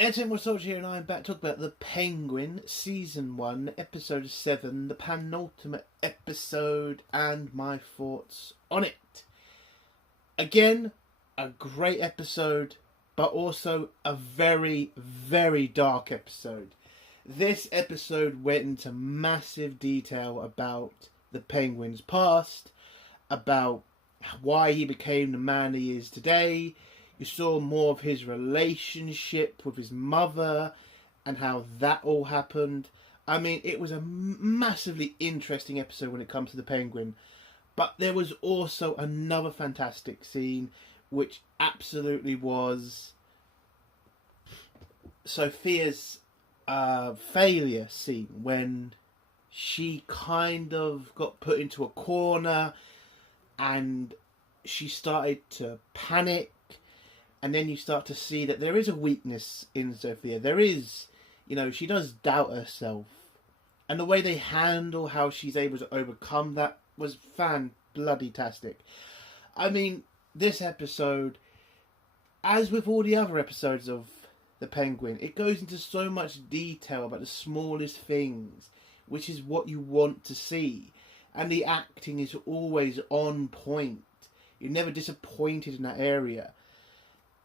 Entertainment Soldier here, and I'm back to talk about The Penguin, Season 1, Episode 7, the penultimate episode, and my thoughts on it. Again, a great episode, but also a very, very dark episode. This episode went into massive detail about the Penguin's past, about why he became the man he is today. You saw more of his relationship with his mother and how that all happened. I mean, it was a massively interesting episode when it comes to the Penguin. But there was also another fantastic scene, which absolutely was Sophia's failure scene, when she kind of got put into a corner and she started to panic. And then you start to see that there is a weakness in Sophia. There is, she does doubt herself. And the way they handle how she's able to overcome that was fan-bloody-tastic. I mean, this episode, as with all the other episodes of The Penguin, it goes into so much detail about the smallest things, which is what you want to see. And the acting is always on point. You're never disappointed in that area.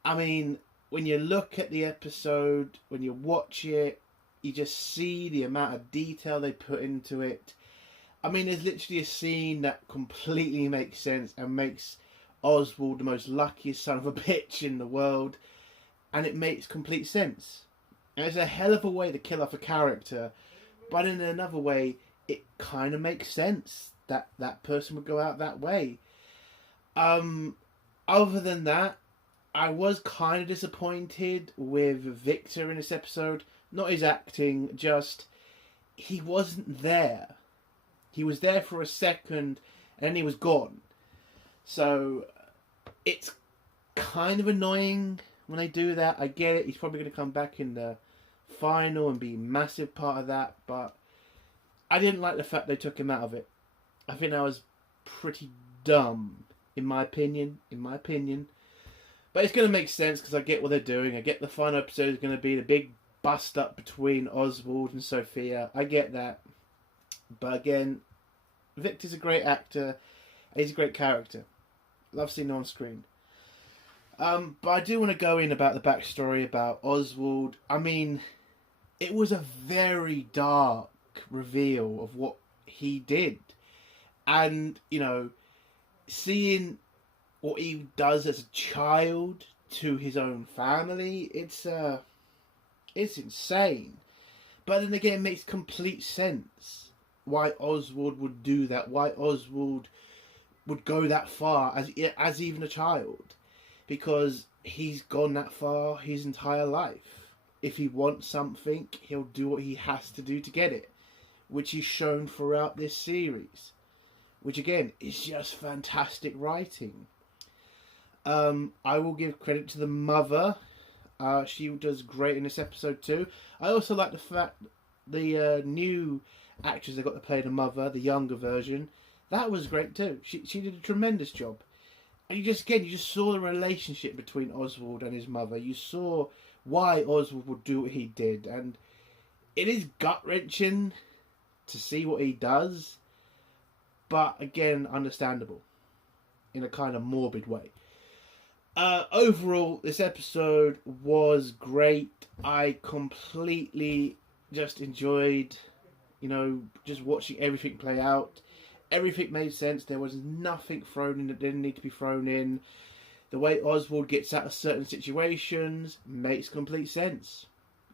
I mean, when you look at the episode, when you watch it, you just see the amount of detail they put into it. I mean, there's literally a scene that completely makes sense and makes Oswald the most luckiest son of a bitch in the world. And it makes complete sense. And it's a hell of a way to kill off a character. But in another way, it kind of makes sense that that person would go out that way. Other than that, I was kind of disappointed with Victor in this episode. Not his acting, just he wasn't there. He was there for a second and then he was gone. So it's kind of annoying when they do that. I get it. He's probably going to come back in the final and be a massive part of that. But I didn't like the fact they took him out of it. I think that was pretty dumb, in my opinion. But it's going to make sense because I get what they're doing. I get the final episode is going to be the big bust up between Oswald and Sophia. I get that. But again, Victor's a great actor. He's a great character. Love seeing him on screen. But I do want to go in about the backstory about Oswald. I mean, it was a very dark reveal of what he did. And, seeing what he does as a child to his own family, it's insane. But then again, it makes complete sense why Oswald would do that, why Oswald would go that far as even a child, because he's gone that far his entire life. If he wants something, he'll do what he has to do to get it, which he's shown throughout this series, which again is just fantastic writing. I will give credit to the mother. She does great in this episode too. I also like the fact the new actress they got to play the mother, the younger version, that was great too. She did a tremendous job. And you just saw the relationship between Oswald and his mother. You saw why Oswald would do what he did, and it is gut-wrenching to see what he does, but again, understandable in a kind of morbid way. Overall, this episode was great. I completely just enjoyed, just watching everything play out. Everything made sense. There was nothing thrown in that didn't need to be thrown in. The way Oswald gets out of certain situations makes complete sense.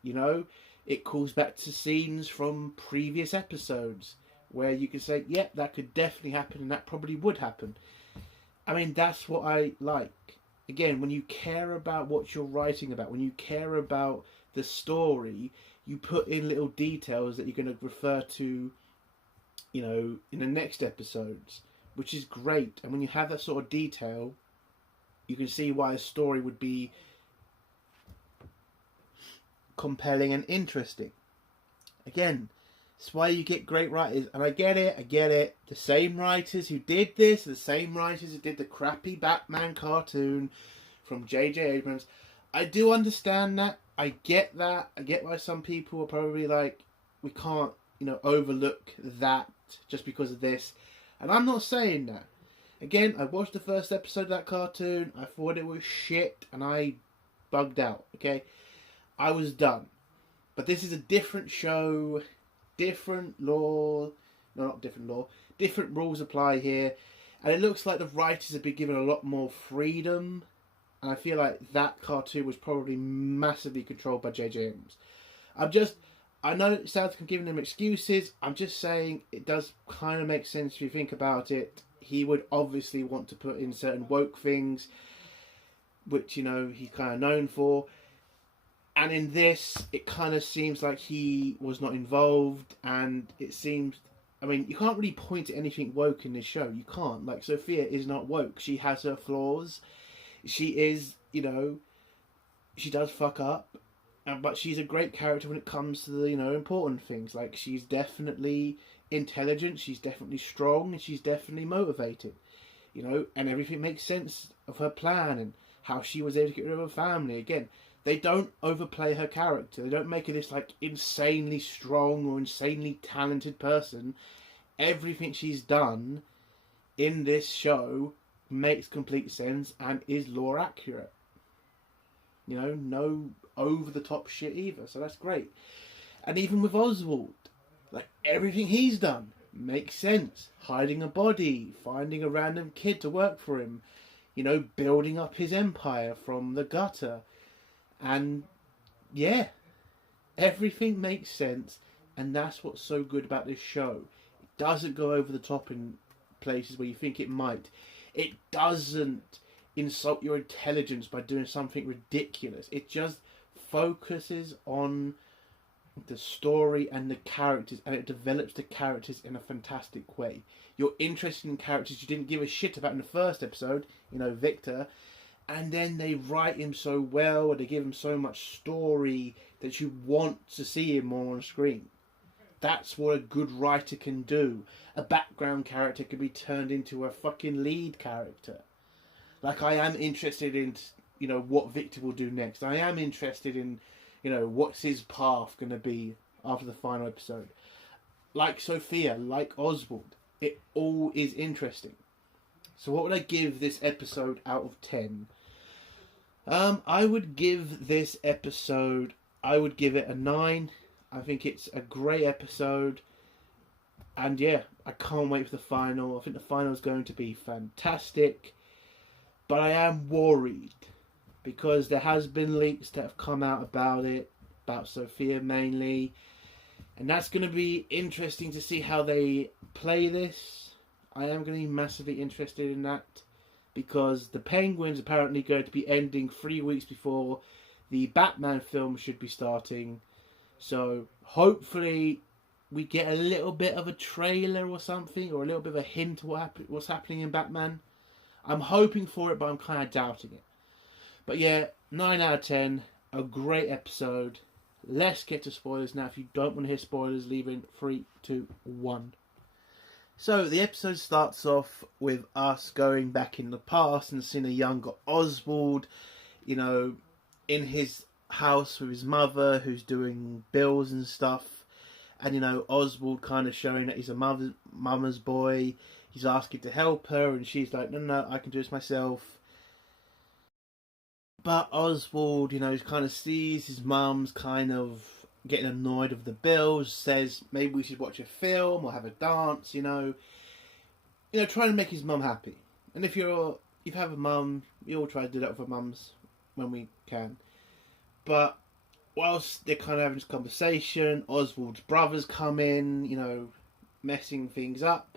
It calls back to scenes from previous episodes where you can say, yeah, that could definitely happen and that probably would happen. I mean, that's what I like. Again, when you care about what you're writing about, when you care about the story, you put in little details that you're going to refer to, in the next episodes, which is great. And when you have that sort of detail, you can see why a story would be compelling and interesting. Again, it's why you get great writers. And I get it. The same writers who did this, the same writers who did the crappy Batman cartoon from J.J. Abrams. I do understand that. I get that. I get why some people are probably like, we can't, overlook that just because of this. And I'm not saying that. Again, I watched the first episode of that cartoon. I thought it was shit, and I bugged out. Okay, I was done. But this is a different show, different law. No, not different law. Different rules apply here, and it looks like the writers have been given a lot more freedom. And I feel like that cartoon was probably massively controlled by J.J. Abrams. I know it sounds like I'm giving him excuses. I'm just saying it does kind of make sense if you think about it. He would obviously want to put in certain woke things, which, he's kind of known for. And in this, it kind of seems like he was not involved, and it seems... I mean, you can't really point at anything woke in this show. You can't. Like, Sophia is not woke. She has her flaws. She is, she does fuck up. But she's a great character when it comes to the, important things. Like, she's definitely intelligent, she's definitely strong, and she's definitely motivated. And everything makes sense of her plan and how she was able to get rid of her family. Again, they don't overplay her character. They don't make her this, like, insanely strong or insanely talented person. Everything she's done in this show makes complete sense and is lore accurate. No over-the-top shit either, so that's great. And even with Oswald, like, everything he's done makes sense. Hiding a body, finding a random kid to work for him, building up his empire from the gutter. And, yeah, everything makes sense, and that's what's so good about this show. It doesn't go over the top in places where you think it might. It doesn't insult your intelligence by doing something ridiculous. It just focuses on the story and the characters, and it develops the characters in a fantastic way. You're interested in characters you didn't give a shit about in the first episode, Victor, and then they write him so well, and they give him so much story that you want to see him more on screen. That's what a good writer can do. A background character can be turned into a fucking lead character. Like, I am interested in, what Victor will do next. I am interested in, what's his path going to be after the final episode. Like Sophia, like Oswald. It all is interesting. So what would I give this episode out of 10? I would give this episode, it a 9. I think it's a great episode. And yeah, I can't wait for the final. I think the final is going to be fantastic. But I am worried, because there has been leaks that have come out about it, about Sophia mainly. And that's going to be interesting to see how they play this. I am going to be massively interested in that, because the Penguin's apparently going to be ending 3 weeks before the Batman film should be starting. So hopefully we get a little bit of a trailer or something, or a little bit of a hint of what's happening in Batman. I'm hoping for it, but I'm kind of doubting it. But yeah, 9 out of 10. A great episode. Let's get to spoilers now. If you don't want to hear spoilers, leave in 3, 2, 1. So the episode starts off with us going back in the past and seeing a younger Oswald, in his house with his mother, who's doing bills and stuff. And, Oswald kind of showing that he's a mama's boy. He's asking to help her, and she's like, no, I can do this myself. But Oswald, kind of sees his mum's kind of getting annoyed of the bills, says maybe we should watch a film or have a dance, trying to make his mum happy. And if you have a mum, you all try to do that with our mums when we can. But whilst they're kind of having this conversation, Oswald's brothers come in, messing things up.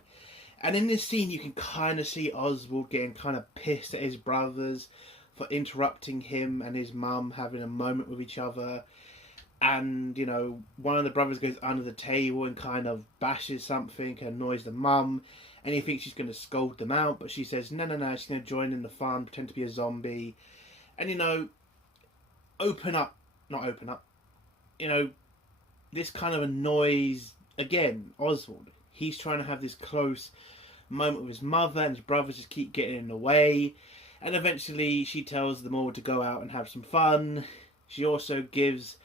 And in this scene, you can kind of see Oswald getting kind of pissed at his brothers for interrupting him and his mum having a moment with each other. And, one of the brothers goes under the table and kind of bashes something and annoys the mum. And he thinks she's going to scold them out, but she says, no, she's going to join in the fun, pretend to be a zombie. And, not open up. This kind of annoys, again, Oswald. He's trying to have this close moment with his mother, and his brothers just keep getting in the way. And eventually she tells them all to go out and have some fun. She also gives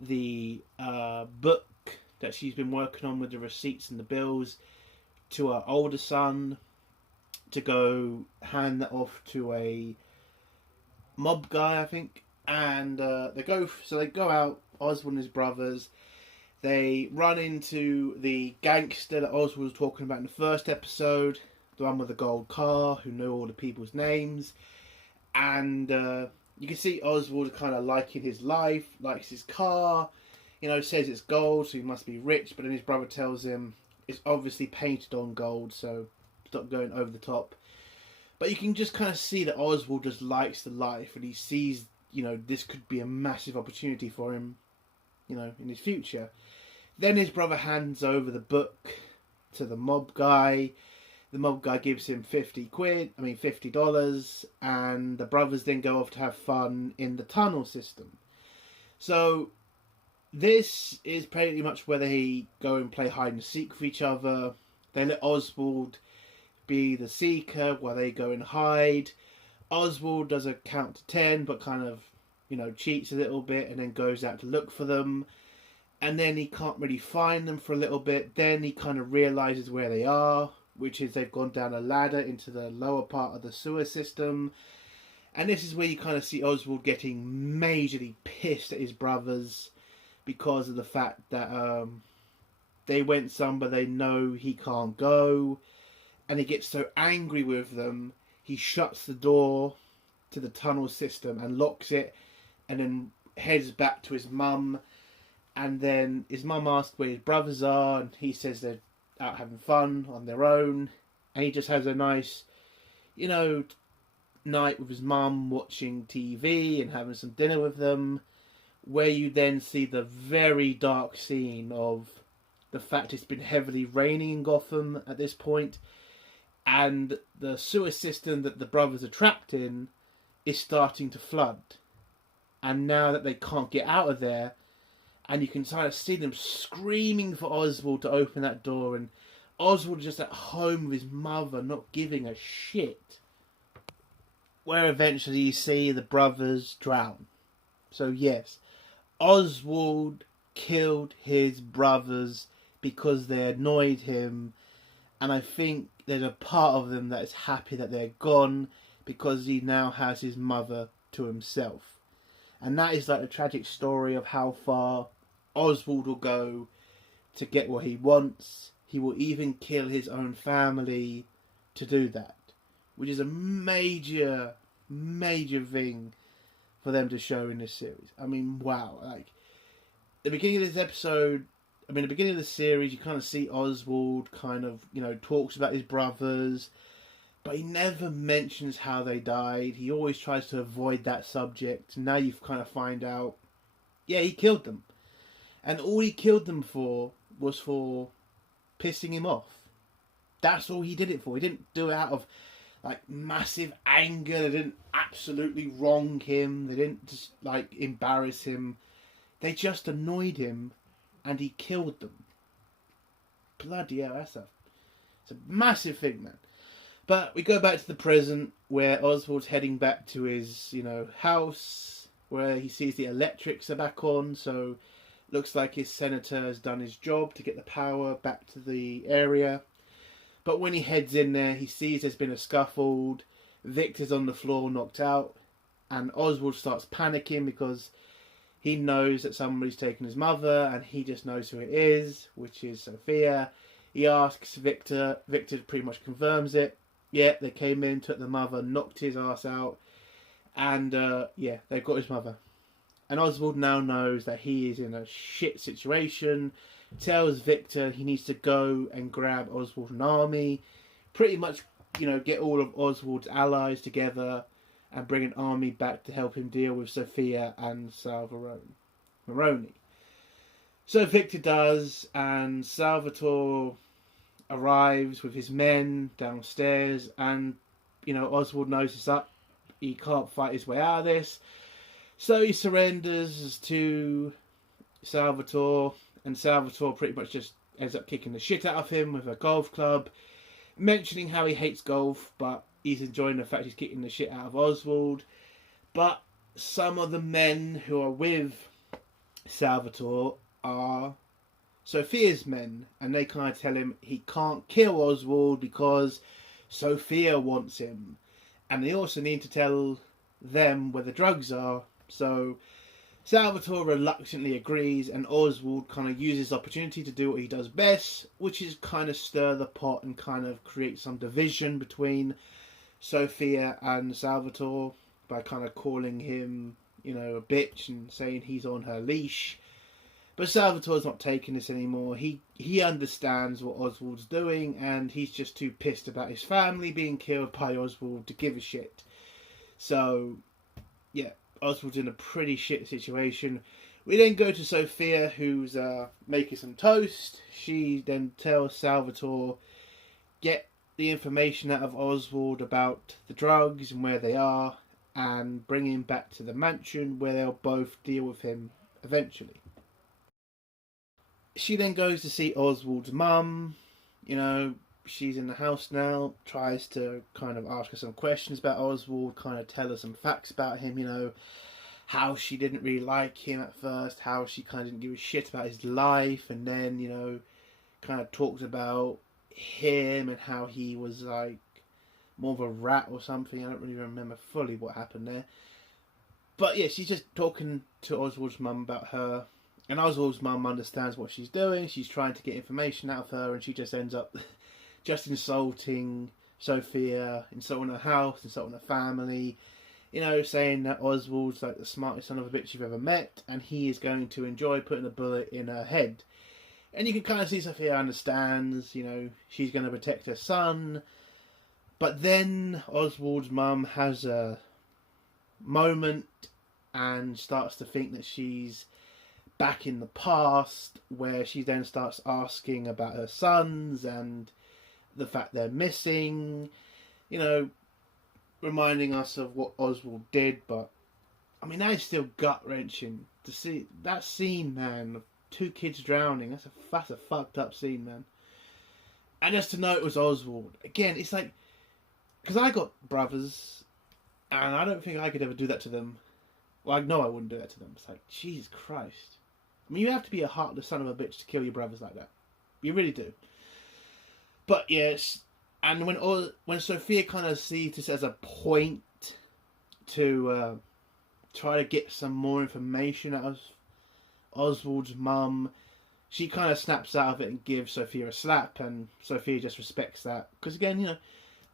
the book that she's been working on with the receipts and the bills to her older son to go hand that off to a mob guy, I think. And they go out, Oswald and his brothers. They run into the gangster that Oswald was talking about in the first episode, the one with the gold car, who knew all the people's names. And you can see Oswald kind of liking his life, likes his car, says it's gold, so he must be rich. But then his brother tells him it's obviously painted on gold, so stop going over the top. But you can just kind of see that Oswald just likes the life, and he sees, this could be a massive opportunity for him, in his future. Then his brother hands over the book to the mob guy. The mob guy gives him $50, and the brothers then go off to have fun in the tunnel system. So this is pretty much where they go and play hide and seek with each other. They let Oswald be the seeker while they go and hide. Oswald does a count to 10, but kind of, cheats a little bit and then goes out to look for them. And then he can't really find them for a little bit. Then he kind of realises where they are, which is they've gone down a ladder into the lower part of the sewer system. And this is where you kind of see Oswald getting majorly pissed at his brothers because of the fact that they went somewhere they know he can't go. And he gets so angry with them, he shuts the door to the tunnel system and locks it, and then heads back to his mum. And then his mum asks where his brothers are, and he says they're out having fun on their own. And he just has a nice, night with his mum, watching TV and having some dinner with them, where you then see the very dark scene of the fact it's been heavily raining in Gotham at this point, and the sewer system that the brothers are trapped in is starting to flood. And now that they can't get out of there, and you can kind of see them screaming for Oswald to open that door, and Oswald just at home with his mother, not giving a shit. Where eventually you see the brothers drown. So yes, Oswald killed his brothers because they annoyed him, and I think there's a part of them that is happy that they're gone because he now has his mother to himself. And that is like a tragic story of how far Oswald will go to get what he wants. He will even kill his own family to do that, which is a major, major thing for them to show in this series. I mean, wow. Like, the beginning of this episode, the beginning of the series, you kind of see Oswald kind of, talks about his brothers, but he never mentions how they died. He always tries to avoid that subject. Now you kind of find out, yeah, he killed them. And all he killed them for was for pissing him off. That's all he did it for. He didn't do it out of massive anger. They didn't absolutely wrong him. They didn't just embarrass him. They just annoyed him, and he killed them. Bloody hell, it's a massive thing, man. But we go back to the present, where Oswald's heading back to his, house, where he sees the electrics are back on, so looks like his senator has done his job to get the power back to the area. But when he heads in there, he sees there's been a scuffle. Victor's on the floor, knocked out. And Oswald starts panicking because he knows that somebody's taken his mother, and he just knows who it is, which is Sophia. He asks Victor. Victor pretty much confirms it. Yeah, they came in, took the mother, knocked his ass out. And, they've got his mother. And Oswald now knows that he is in a shit situation. Tells Victor he needs to go and grab Oswald and army. Pretty much, get all of Oswald's allies together and bring an army back to help him deal with Sophia and Salvatore Maroni. So Victor does, and Salvatore arrives with his men downstairs, and, Oswald knows it's up. He can't fight his way out of this. So he surrenders to Salvatore, and Salvatore pretty much just ends up kicking the shit out of him with a golf club, mentioning how he hates golf, but he's enjoying the fact he's kicking the shit out of Oswald. But some of the men who are with Salvatore are Sophia's men, and they kind of tell him he can't kill Oswald because Sophia wants him, and they also need to tell them where the drugs are. So Salvatore reluctantly agrees, and Oswald kind of uses the opportunity to do what he does best, which is kind of stir the pot and kind of create some division between Sophia and Salvatore by kind of calling him, you know, a bitch and saying he's on her leash. But Salvatore's not taking this anymore. He understands what Oswald's doing, and he's just too pissed about his family being killed by Oswald to give a shit. So, yeah, Oswald's in a pretty shit situation. We then go to Sophia, who's making some toast. She then tells Salvatore, get the information out of Oswald about the drugs and where they are, and bring him back to the mansion where they'll both deal with him eventually. She then goes to see Oswald's mum. You know, she's in the house now, tries to kind of ask her some questions about Oswald, kind of tell her some facts about him, you know, how she didn't really like him at first, how she kind of didn't give a shit about his life, and then, you know, kind of talked about him and how he was like more of a rat or something. I don't really remember fully what happened there. But yeah, she's just talking to Oswald's mum about her. And Oswald's mum understands what she's doing. She's trying to get information out of her, and she just ends up just insulting Sophia, insulting her house, insulting her family. You know, saying that Oswald's like the smartest son of a bitch you've ever met, and he is going to enjoy putting a bullet in her head. And you can kind of see Sophia understands, you know, she's going to protect her son. But then Oswald's mum has a moment and starts to think that she's back in the past, where she then starts asking about her sons and the fact they're missing, you know, reminding us of what Oswald did. But I mean, that is still gut-wrenching to see that scene, man, of two kids drowning. That's a fucked up scene, man. And just to know it was Oswald again, it's like, because I got brothers and I don't think I could ever do that to them. Well, I know I wouldn't do that to them. It's like, Jesus Christ. I mean, you have to be a heartless son of a bitch to kill your brothers like that. You really do. But yes, and when Sophia kind of sees this as a point to try to get some more information out of Oswald's mum, she kind of snaps out of it and gives Sophia a slap, and Sophia just respects that. Because again, you know,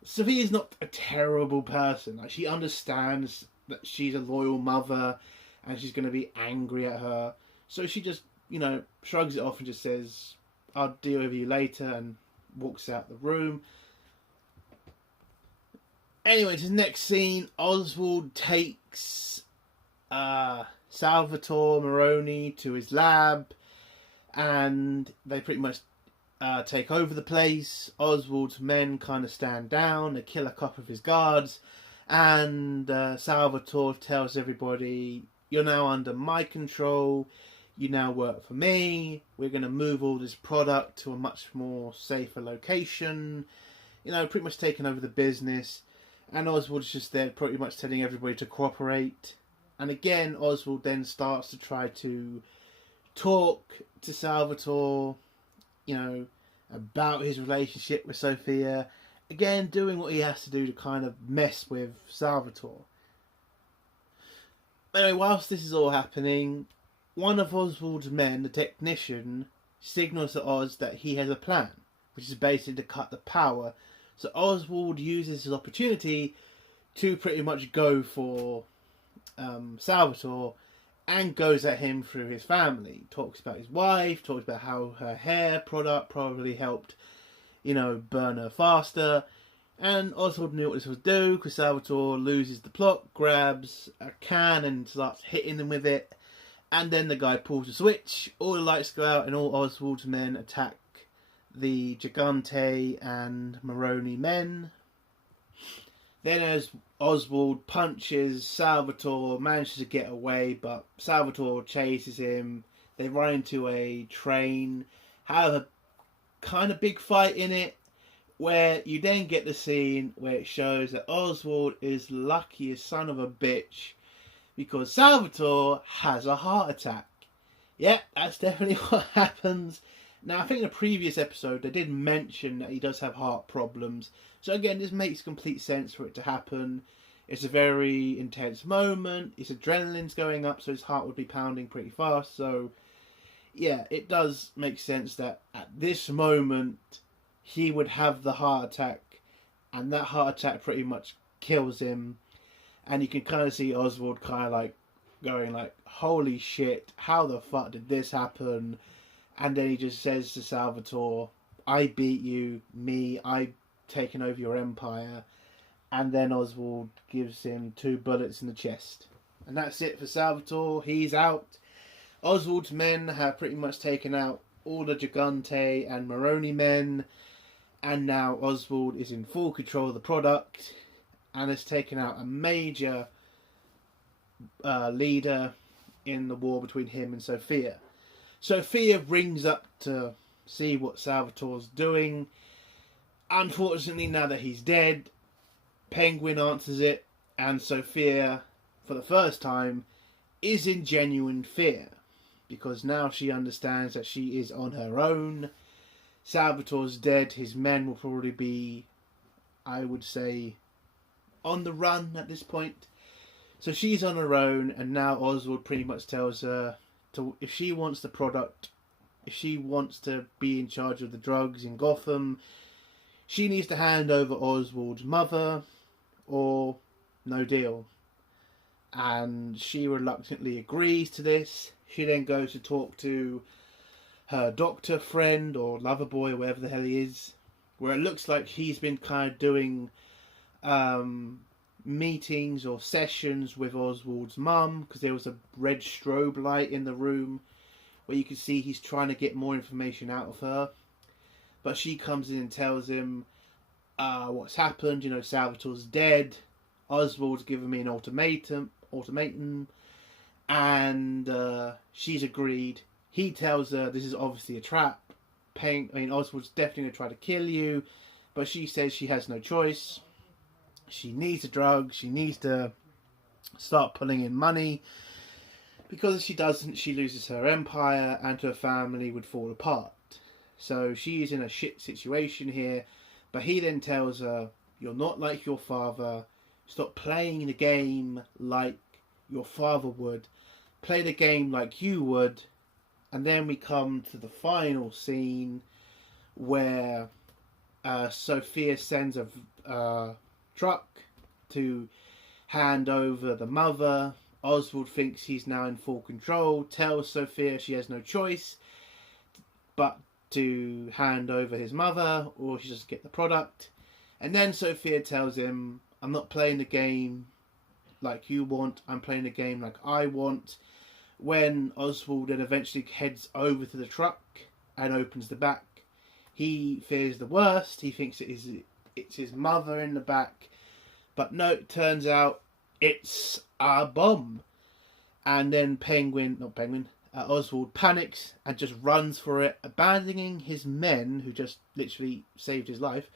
Sophia's not a terrible person. Like, she understands that she's a loyal mother and she's going to be angry at her. So she just, you know, shrugs it off and just says, I'll deal with you later, and walks out the room. Anyway, to the next scene, Oswald takes Salvatore Maroni to his lab, and they pretty much take over the place. Oswald's men kind of stand down, they kill a couple of his guards, and Salvatore tells everybody, you're now under my control, you now work for me, we're going to move all this product to a much more safer location, you know, pretty much taking over the business. And Oswald's just there pretty much telling everybody to cooperate. And again, Oswald then starts to try to talk to Salvatore, you know, about his relationship with Sophia. Again, doing what he has to do to kind of mess with Salvatore. Anyway, whilst this is all happening, one of Oswald's men, the technician, signals to Oz that he has a plan, which is basically to cut the power. So Oswald uses his opportunity to pretty much go for Salvatore, and goes at him through his family. Talks about his wife, talks about how her hair product probably helped, you know, burn her faster. And Oswald knew what this would do, because Salvatore loses the plot, grabs a can and starts hitting them with it. And then the guy pulls the switch, all the lights go out, and all Oswald's men attack the Gigante and Maroni men. Then as Oswald punches Salvatore, manages to get away, but Salvatore chases him. They run into a train, have a kind of big fight in it, where you then get the scene where it shows that Oswald is lucky as son of a bitch, because Salvatore has a heart attack. Yeah, that's definitely what happens. Now, I think in a previous episode they did mention that he does have heart problems. So again, this makes complete sense for it to happen. It's a very intense moment. His adrenaline's going up, so his heart would be pounding pretty fast. So, yeah, it does make sense that at this moment he would have the heart attack, and that heart attack pretty much kills him. And you can kind of see Oswald kind of like going like, holy shit, how the fuck did this happen? And then he just says to Salvatore, I beat you, I've taken over your empire. And then Oswald gives him 2 bullets in the chest. And that's it for Salvatore. He's out. Oswald's men have pretty much taken out all the Gigante and Maroni men. And now Oswald is in full control of the product and has taken out a major leader in the war between him and Sophia. Sophia rings up to see what Salvatore's doing. Unfortunately, now that he's dead, Penguin answers it, and Sophia, for the first time, is in genuine fear, because now she understands that she is on her own. Salvatore's dead. His men will probably be, I would say, on the run at this point. So she's on her own, and now Oswald pretty much tells her if she wants the product, if she wants to be in charge of the drugs in Gotham, she needs to hand over Oswald's mother, or no deal. And she reluctantly agrees to this. She then goes to talk to her doctor friend or lover boy, or whatever the hell he is, where it looks like he's been kind of doing meetings or sessions with Oswald's mum, because there was a red strobe light in the room where you can see he's trying to get more information out of her. But she comes in and tells him what's happened. You know, Salvatore's dead. Oswald's given me an ultimatum, and she's agreed. He tells her this is obviously a trap. Oswald's definitely going to try to kill you, but she says she has no choice. She needs the drugs. She needs to start pulling in money, because if she doesn't, she loses her empire and her family would fall apart. So she's in a shit situation here. But he then tells her, you're not like your father. Stop playing the game like your father would. Play the game like you would. And then we come to the final scene where Sophia sends a truck to hand over the mother. Oswald thinks he's now in full control, tells Sophia she has no choice but to hand over his mother, or she just get the product. And then Sophia tells him, I'm not playing the game like you want, I'm playing the game like I want. When Oswald then eventually heads over to the truck and opens the back, he fears the worst. He thinks it's his mother in the back, but no, it turns out it's a bomb. And then Oswald panics and just runs for it, abandoning his men who just literally saved his life.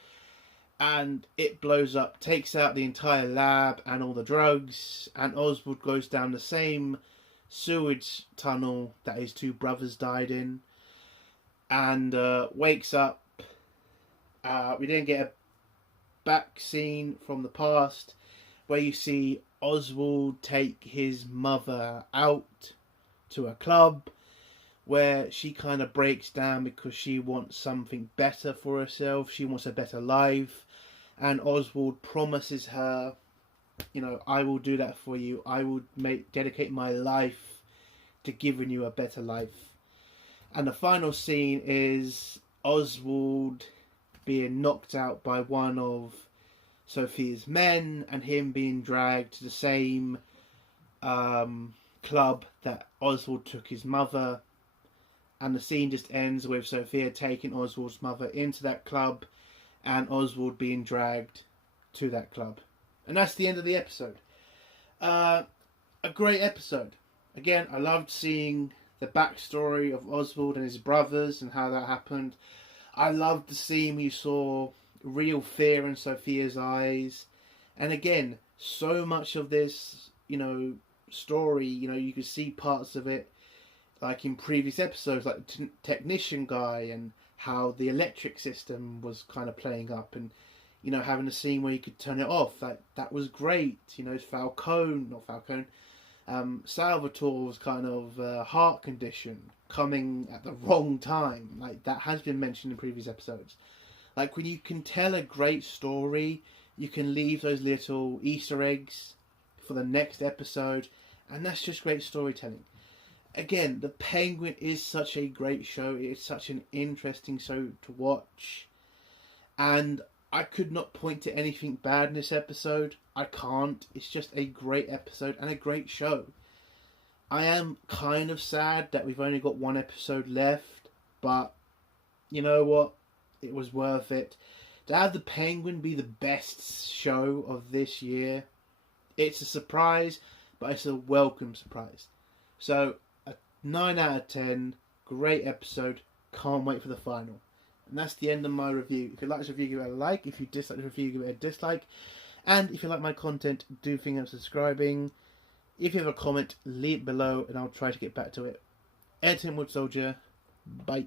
And it blows up, takes out the entire lab and all the drugs. And Oswald goes down the same sewage tunnel that his 2 brothers died in, and wakes up. We then get a back scene from the past where you see Oswald take his mother out to a club where she kind of breaks down because she wants something better for herself. She wants a better life. And Oswald promises her, you know, I will do that for you. I will dedicate my life to giving you a better life. And the final scene is Oswald being knocked out by one of Sophia's men and him being dragged to the same club that Oswald took his mother. And the scene just ends with Sophia taking Oswald's mother into that club and Oswald being dragged to that club. And that's the end of the episode. A great episode. Again, I loved seeing the backstory of Oswald and his brothers and how that happened. I loved the scene where you saw real fear in Sophia's eyes. And again, so much of this, you know, story. You know, you could see parts of it, like in previous episodes, like the technician guy and how the electric system was kind of playing up, and you know, having a scene where you could turn it off. That was great. You know, Salvatore's kind of heart condition coming at the wrong time. Like, that has been mentioned in previous episodes. Like, when you can tell a great story, you can leave those little Easter eggs for the next episode, and that's just great storytelling. Again, The Penguin is such a great show. It's such an interesting show to watch. And I could not point to anything bad in this episode. I can't. It's just a great episode and a great show. I am kind of sad that we've only got one episode left, but you know what? It was worth it. To have The Penguin be the best show of this year, it's a surprise, but it's a welcome surprise. So, a 9 out of 10, great episode, can't wait for the final. And that's the end of my review. If you like this review, give it a like. If you dislike the review, give it a dislike. And if you like my content, do think of subscribing. If you have a comment, leave it below and I'll try to get back to it. Ed Tim Wood Soldier, bye.